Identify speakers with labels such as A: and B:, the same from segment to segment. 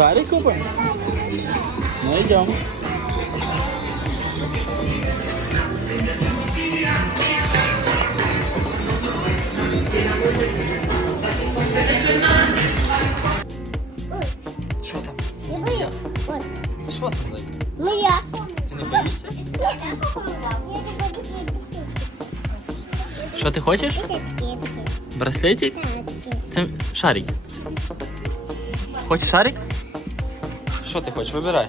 A: Шарик купим? Ну йдем. Що там? Що там? Лейк?
B: Моя.
A: Ти не боїшся? Що ти хочеш? Браслетик? Це шарик. Хочеш шарик? Що ти хочеш? Вибирай.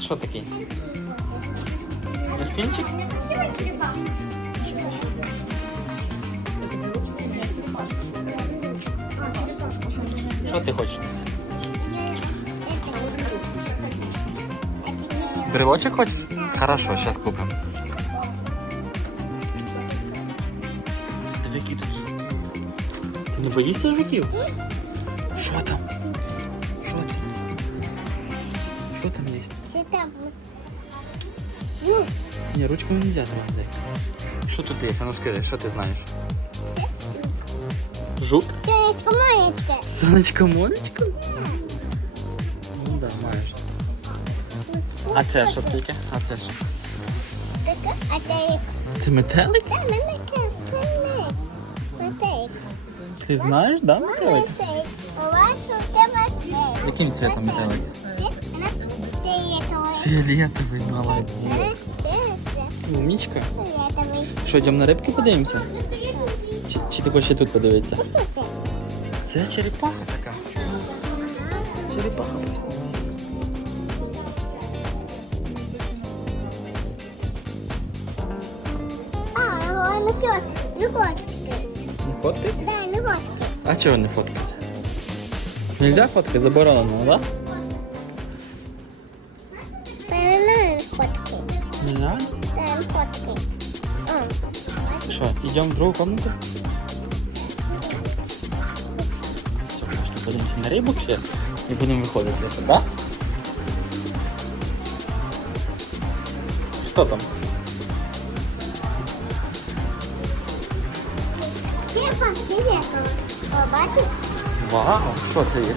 A: Що такий? Дельфінчик? Що ти хочеш? Брелочек хочешь? Хорошо, сейчас купим. Диви, які тут. Ти не боїшся жуків? Є?
B: Це.
A: Ні, ручку не можна трогати. Що тут є? А ну скажи, що ти знаєш? Жук?
B: Це маленьке.
A: Сонечко монечко? Ну да, маєш. А це що таке? А це що?
B: Така, а це як?
A: Це метелик?
B: Та, маленьке. Маленьке. Маленьке.
A: Ти знаєш, да, метелик?
B: У вас це маленьке.
A: Яким цветом метелик? Фіолетовий, молодець. Умнічка. Що, йдемо на рибки подивимося? Чи, чи ти хочеш ще тут подивитися?
B: І це?
A: Черепаха така. Черепаха приснилася.
B: А, ну все, ну фотки.
A: Не фоткай?
B: Да, ну фотки.
A: А чого не фоткати? Нельзя фоткати, заборонено, да?
B: О,
A: Що, йдемо в другу комнату? Все, може подивимося на рибок ще і будемо виходити, лише, да? Що там?
B: Типа, привет. О, бачиш?
A: Вау, що це є?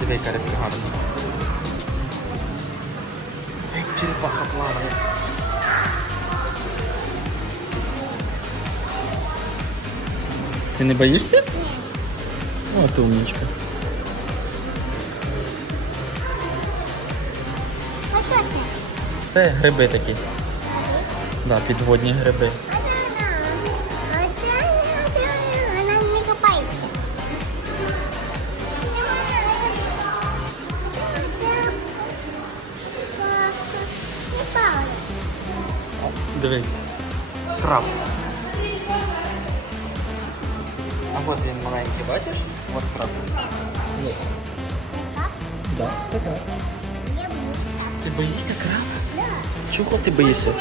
A: Диви, яка рибка гарна. Як черепаха плаває. Ти не боїшся? О, ти умничка.
B: А що це?
A: Це гриби такі. Да, підводні гриби.
B: А це вона. Не копається. Не.
A: Диви. Краб. він маленький, бачиш? От краб. Ні. Да, це краб.
B: Я буду.
A: Ти боїшся краба?
B: Да.
A: Чого ти боїшся?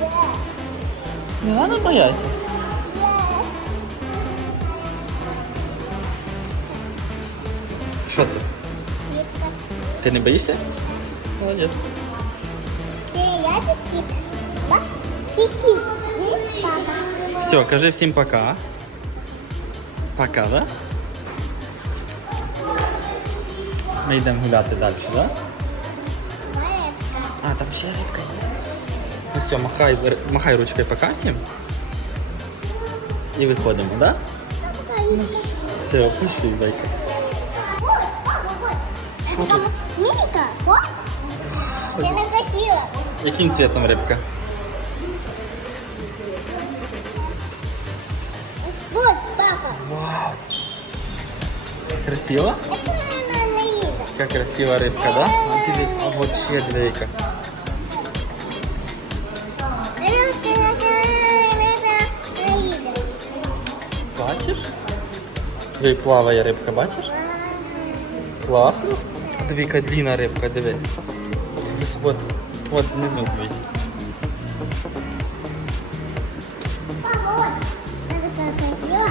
B: Да.
A: Не треба боятися. Що це?
B: Кітка.
A: Ти не боїшся? Молодець.
B: Це я тут кіт. Так? Ти кіт. Ти папа.
A: Все, кажи всім пока. Пока, да? Ми йдемо гуляти далі, да? А, там ще рибка є. Ну все, махай, махай ручкою пока всім. І виходимо, да? Все, пішли, зайка. Що тут?
B: Мика, вот. Я накосила.
A: Яким цветом рибка? Вау! Красиво?
B: Это она наеда.
A: Яка красива рибка, да? Диви, а от ще двійка.
B: Наеда.
A: Бачиш? Диви, плаває рибка, бачиш? Класно. Диви, яка длинна рибка, диви. Дивись, от, от внизу дивись.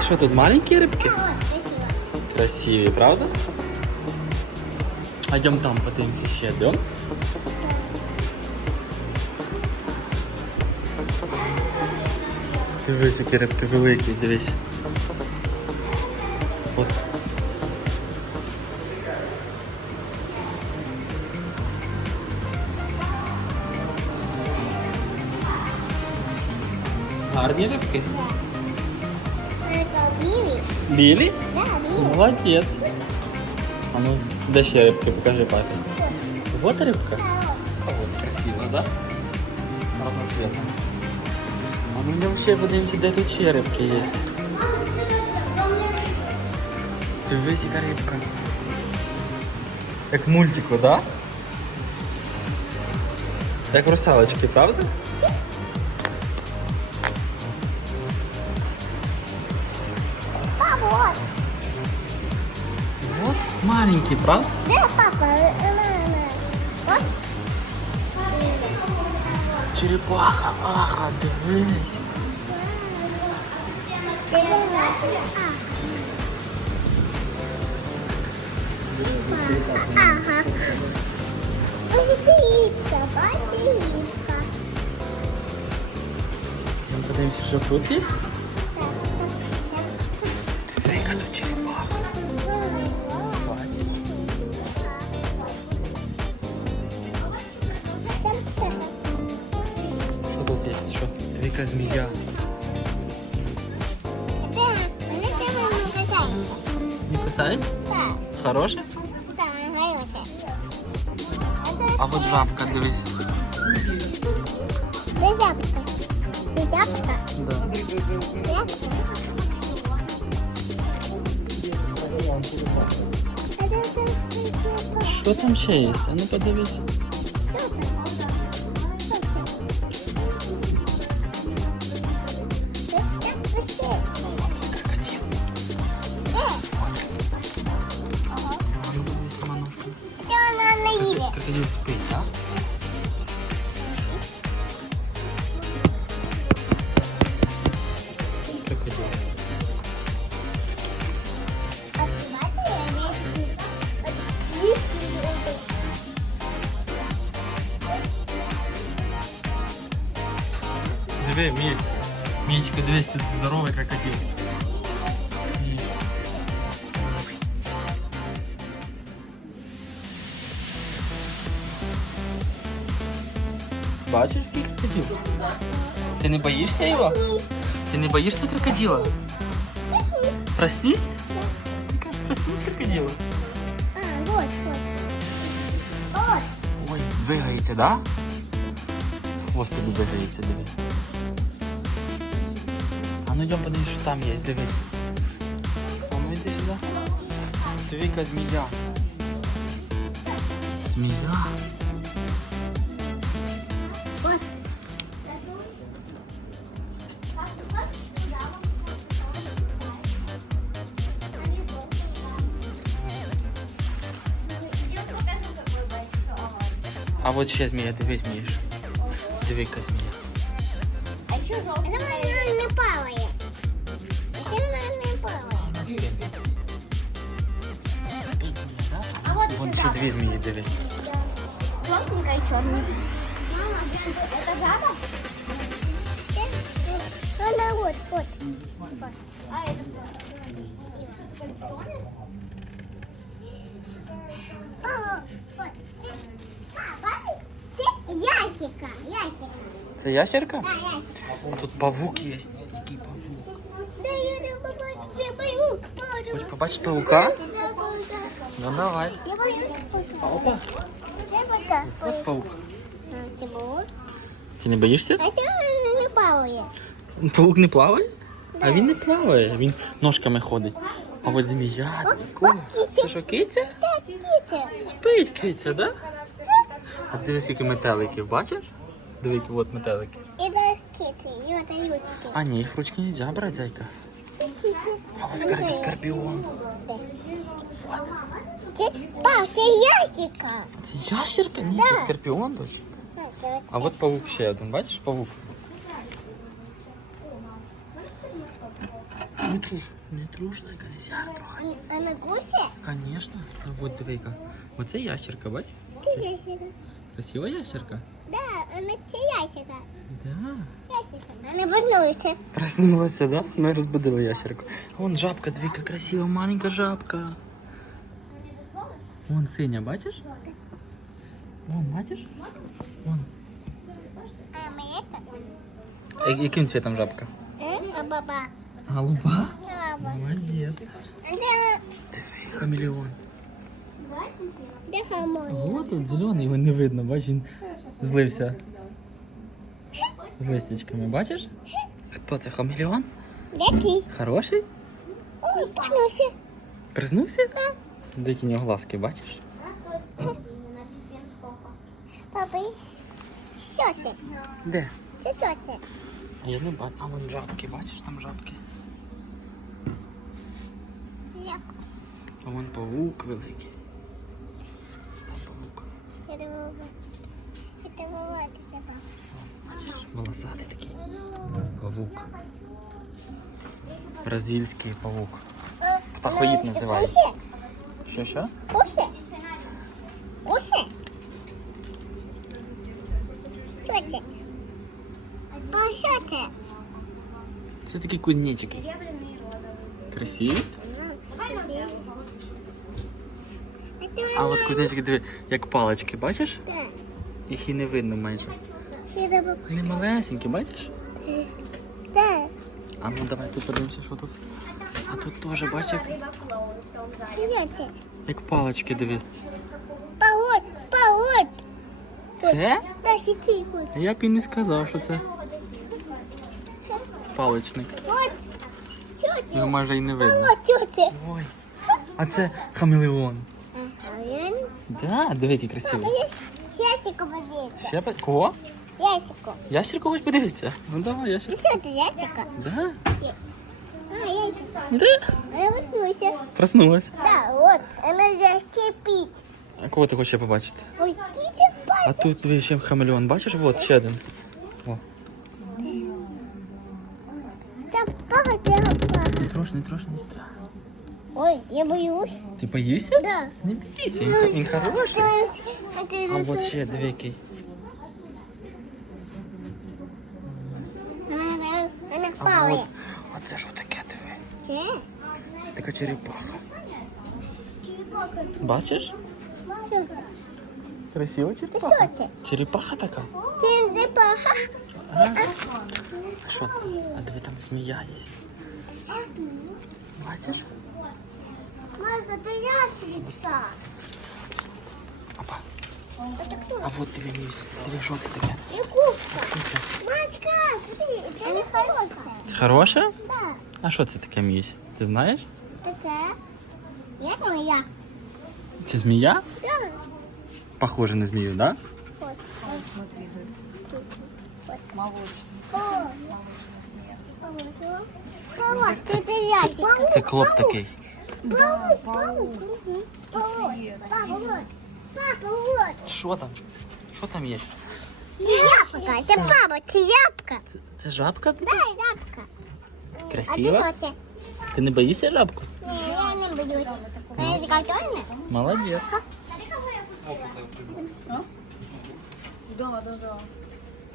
A: что тут,
B: маленькие рыбки?
A: Красивые, правда? Пойдем там потаимся еще, идем. Дивись, які рибки великі, дивись. От. Гарні рибки?
B: Так.
A: Білі?
B: Да, Билли.
A: Молодець. А ну, де ще рибки? Покажи папі. Вот рибка. А вот красиво, да? Разноцветная. А ну вообще подивимося, де тут ще рибки є. Дивись, яка рибка. Як в мультику, да? Як русалочки, правда? Маленький, правда?
B: Да, папа, э, э, мама. Вот.
A: Черепаха, аха, дивись.
B: Ага. Базилика, базилика.
A: Ну, Подивимося, що тут є. Яка тут черепаха. Що тут є? Що? Двійка змія.
B: Да, она прямо не касается.
A: Не кусається?
B: Да,
A: Хороше?
B: да, она хорошая. Это
A: А от жабка, дивись.
B: Ты зябка. Ты зябка?
A: Да.
B: Зябка?
A: Що там ще є? А ну подивись. Крокодил спить, так? Диви, Міч. Мічка, дивись, тут здоровий крокодил. Бачиш, який крокодил? Ти не боїшся його? Ти не боїшся крокодила? Проснись? Ти кажеш, проснись крокодила. Ой, двигається, да? Хвост тобі двигається, диви. А ну йдемо подивись, що там є, дивись. А ну йди сюди. Диви, яка змія. Змія. от ще змія, дивись, Міш. Диви, яка змія.
B: не плаває. Це не плаває.
A: Вона спить. Спить змія, да?
C: А вот
A: Вон
C: еще
A: ці
C: жаба.
A: дві змії, диви.
C: Желтенькая и черная. Это жаба?
B: Вона от, от.
C: А это
B: О, от. Це- Папа, Це ясика, ясика.
A: Це ящерка?
B: Да, ясика.
A: Тут павук є. Який павук?
B: Да, я не побачу, це паук.
A: Хочеш побачити паука? Ну давай.
B: Я боюсь паука.
A: Опа. Ось паук.
B: А,
A: Ти не боїшся?
B: А це не плаває.
A: Паук не плаває? А він не плаває, він ножками ходить. А от змія. Ку. Це що, киця?
B: Це кіця.
A: Спить киця, да? А диви, скільки метеликів, бачиш? Диви, які от метелики.
B: І це кіти, і от ютики.
A: А ні, їх ручки не можна брати, зайка. А от скорпі, скорпіон. Вот.
B: Це, пап, це ясика.
A: Це ящерка? Ні, це скорпіон, дочь.
B: А, це
A: А от павук ще один, бачиш, павук? Не труш, не труш, зайка, не сяр трохи.
B: А на гуся?
A: Конечно. А вот диви, яка. Оце ящерка, бач?
B: Це ясика.
A: Красива ящерка?
B: Да, вона це ясика.
A: Да.
B: Ясика. Вона вернулася.
A: Проснулася, да? Ми розбудили ящерку. Вон жабка, диви, яка красива, маленька жабка. Вон синя, бачиш? Вон, бачиш? Вон.
B: А ми це?
A: Я- Яким цвітом жабка?
B: Е, а баба.
A: Голуба? Молодець.
B: А де,
A: Диви, хамелеон.
B: Де хамон?
A: Вот тут зелений, його не видно, бачиш, він злився. З листячками, бачиш? Хто це хамелеон?
B: Де ти?
A: Хороший?
B: Ой, пануся.
A: Признувся? Дикі у нього глазки, бачиш?
B: Папа, що це?
A: Де?
B: Це що це?
A: А я не бачу. А вон жабки, бачиш там жабки?
B: Як?
A: А вон павук великий. Там павук.
B: Я думала, це виводиться, папа.
A: Бачиш? Волосатий такий. Павук. Бразильський павук. Птахоїд називається. Що, що?
B: Усе. Усе. Що це? А що це?
A: Це такі кузнечики. Красиві.
B: А це
A: А от кузнечики, диви, як палички, бачиш?
B: Так.
A: Їх і не видно майже. Вони малесенькі, бачиш?
B: Так.
A: А ну давай тут подивимося, що тут. А тут теж, бачиш, як, як палички, диви.
B: Павод, павод.
A: Це? Я б і не сказав, що це паличник. Його майже і не видно. Ой. А це хамелеон. Да, диви, який красивий.
B: Ясико подивиться.
A: Ще по- кого? Ящерку хоч подивитися. Ну давай, ящерку.
B: Що це ясико?
A: Да?
B: А.
A: Да.
B: Я вернуся.
A: Проснулась.
B: Да, от. Вона закипить.
A: А кого ти хочеш ще побачити?
B: Ой, кітя
A: А тут диви, ще хамелеон, бачиш? Вот ще один. О,
B: Це папа, папа.
A: не трош, не трош, не страх.
B: Ой, я боюсь.
A: Ти боїшся?
B: Да.
A: Не бійся, він, він хороший.
B: А ти
A: А от ще диви який.
B: Вона, вона
A: А
B: впала.
A: от, а це що таке, диви?
B: Це?
A: Така черепаха.
B: Черепаха.
A: Бачиш?
B: Що?
A: Красива
B: Це
A: черепаха.
B: що це?
A: Черепаха така.
B: Це черепаха.
A: А що там? А диви, там змія є. Бачиш?
B: Майка, це ястриця.
A: Опа.
B: Це хто?
A: А от диви, міс. Диви, що це таке?
B: Якушка.
A: Що це?
B: Мачка, смотри, це не хороша.
A: Це хороше?
B: Да.
A: А що це таке місь? Ти знаєш?
B: Це це? Я там я.
A: Це змія?
B: Да.
A: Похоже на змію, так?
B: Вот. Павло, це ти ясик.
A: Це клоп такий.
B: Павло, Павло. Павло, папа, вот. Папа, вот.
A: Що там? Що там є?
B: Це ябка, це папа, це ябка.
A: Це, це жабка?
B: Да, ябка. А ти
A: Красива?
B: що це?
A: Ти не боїшся жабку?
B: Ні, я не боюсь. А це картонне?
A: Молодець.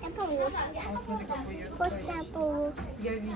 B: Це павук. Ось це павук. Я видела.